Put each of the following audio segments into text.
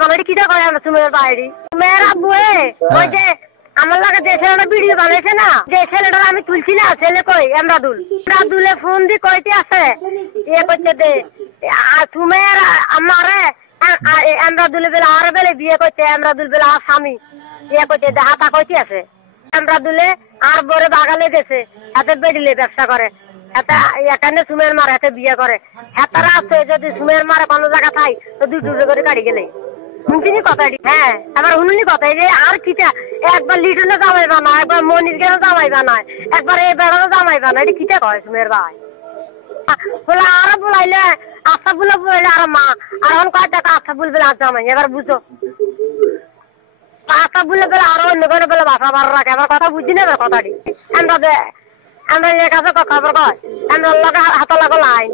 বানাই কিটা করে আমরা সুমের বাইরে মেয়ের আব্বুয়ে ওই যে আমার লাগে যে ছেলেটা ভিডিও বানাইছে না যে ছেলেটা আমি তুলছি না ছেলে কই এমরাদুলে ফোন দি কইতে আছে এ করতে দে আর সুমের আমারে এমরাদুলে বেলা আর বেলে বিয়ে করতে এমরাদুল বেলা স্বামী এ করতে দে হাতা কইতে আছে এমরাদুলে আর বরে বাগালে গেছে হাতে বেডিলে ব্যবসা করে এটা এখানে সুমের মার হাতে বিয়ে করে হেতারা আছে যদি সুমের মারে কোনো জায়গা থাই তো দুই টুকরো করে কাটি গেলে শুনছিনি কথাটি হ্যাঁ আবার শুনুনি কথাই যে আর কিটা একবার লিটনে জামাইবা না একবার মনির গেলে জামাইবা না একবার এই বেড়ানো জামাইবা না এটা কিটা কয় সুমের ভাই বলে আরো বলাইলে আশা বলে বলাইলে আর মা আর এখন কয় টাকা আশা বলবে আর জামাই এবার বুঝো আশা বলে বেলা আরো অন্য করে বেলা বাসা বার রাখে এবার কথা বুঝি না কথাটি আমরা কাছে খবর কয় আমরা লগে হাত লাগো লাই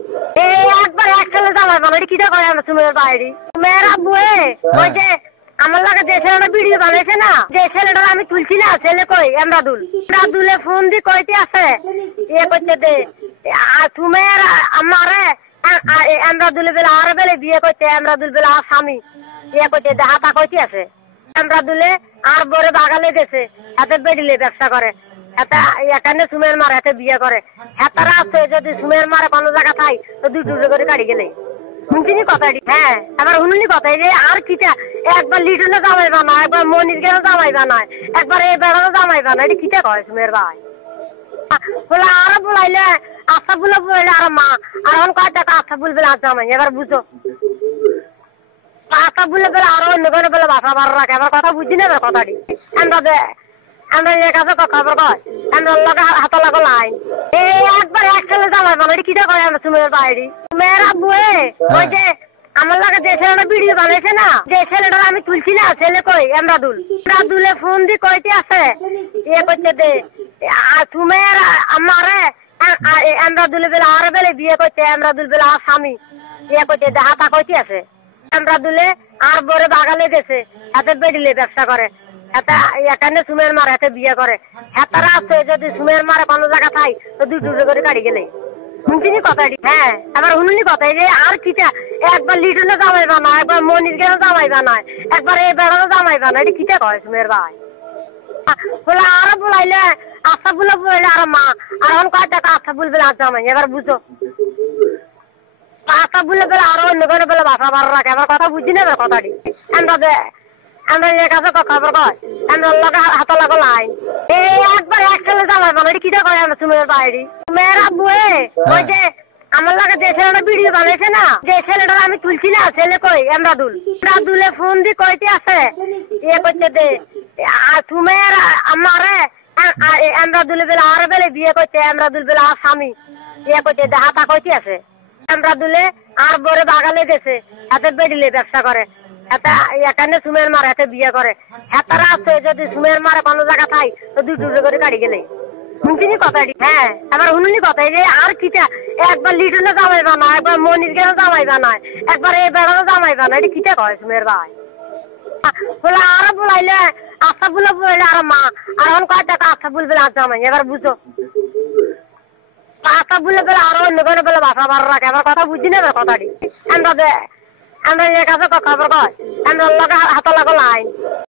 এই একবার এক ছেলে জামাইবা না এটা কিটা কয় আমরা সুমের বাইরে মেয়ের আব্বুয়ে ওই যে আমার লাগে যে ছেলেটা ভিডিও বানাইছে না যে ছেলেটা আমি তুলছি না ছেলে কই এমরাদুলে ফোন দি কইতে আছে এ করতে দে আর সুমের আমারে এমরাদুলে বেলা আর বেলে বিয়ে করতে এমরাদুল বেলা স্বামী এ করতে দে হাতা কইতে আছে এমরাদুলে আর বরে বাগালে গেছে হাতে বেডিলে ব্যবসা করে এটা এখানে সুমের মার হাতে বিয়ে করে হেতারা আছে যদি সুমের মারে কোনো জায়গা থাই তো দুই টুকরো করে কাটি গেলে শুনছিনি কথাটি হ্যাঁ আবার শুনুনি কথাই যে আর কিটা একবার লিটনে জামাইবা না একবার মনির গেলে জামাইবা না একবার এই বেড়ানো জামাইবা না এটা কিটা কয় সুমের ভাই বলে আরো বলাইলে আশা বলে বলাইলে আর মা আর এখন কয় টাকা আশা বলবে আর জামাই এবার বুঝো আশা বলে বেলা আরো অন্য করে বেলা বাসা বার রাখে এবার কথা বুঝি না কথাটি আমরা কাছে খবর কয় আমরা লগে হাত লাগো লাই এই একবার এক ছেলে জামাইবা না এটা কিটা করে আমরা সুমের বাইরে মেয়ের আব্বুয়ে ওই যে আমার লাগে যে ছেলেটা ভিডিও বানাইছে না যে ছেলেটা আমি তুলছি না ছেলে কই এমরাদুলে ফোন দি কইতে আছে এ করতে দে আর সুমের আমারে এমরাদুলে বেলা আর বেলে বিয়ে করতে এমরাদুল বেলা স্বামী এ করতে দে হাতা কইতে আছে এমরাদুলে আর বরে বাগালে গেছে হাতে বেডিলে ব্যবসা করে এটা এখানে সুমের মার হাতে বিয়ে করে হেতারা আছে যদি সুমের মারে কোনো জায়গা থাই তো দুই টুকরো করে কাটি গেলে শুনছিনি কথাটি হ্যাঁ আবার শুনুনি কথাই যে আর কিটা একবার লিটনে জামাইবা না একবার মনির গেলে জামাইবা না একবার এই বেড়ানো জামাইবা না এটা কিটা কয় সুমের ভাই বলে আরো বলাইলে আশা বলে বলাইলে আর মা আর এখন কয় টাকা আশা বলবে আর জামাই এবার বুঝো আশা বলে বেলা আরো অন্য করে বেলা বাসা বার রাখে এবার কথা বুঝি না কথাটি আমরা কাছে খবর কয় আমরা লগে হাত লাগো লাই এই একবার এক ছেলে জামাইবা না এটা কিটা কয় আমরা সুমের বাইরে মেয়ের আব্বুয়ে ওই যে আমার লাগে যে ছেলেটা ভিডিও বানাইছে না যে ছেলেটা আমি তুলছি না ছেলে কই এমরাদুলে ফোন দি কইতে আছে এ করতে দে আর সুমের আমারে এমরাদুলে বেলা আর বেলে বিয়ে করতে এমরাদুল বেলা স্বামী এ করতে দে হাতা কইতে আছে এমরাদুলে আর বরে বাগালে গেছে হাতে বেডিলে ব্যবসা করে এটা এখানে সুমের মার হাতে বিয়ে করে হেতারা আছে যদি সুমের মারে কোনো জায়গা থাই তো দুই টুকরো করে কাটি গেলে শুনছিনি কথাটি হ্যাঁ আবার শুনুনি কথাই যে আর কিটা একবার লিটনে জামাইবা না একবার মনির গেলে জামাইবা না একবার এই বেড়ানো জামাইবা না এটা কিটা কয় সুমের ভাই বলে আরো বলাইলে আশা বলে বলাইলে আর মা আর এখন কয় টাকা আশা বলবে আর জামাই এবার বুঝো আশা বলে বেলা আরো অন্য করে বেলা বাসা বার রাখে এবার কথা বুঝি না কথাটি আমরা কাছে খবর কয় আমরা লগে হাত লাগো লাই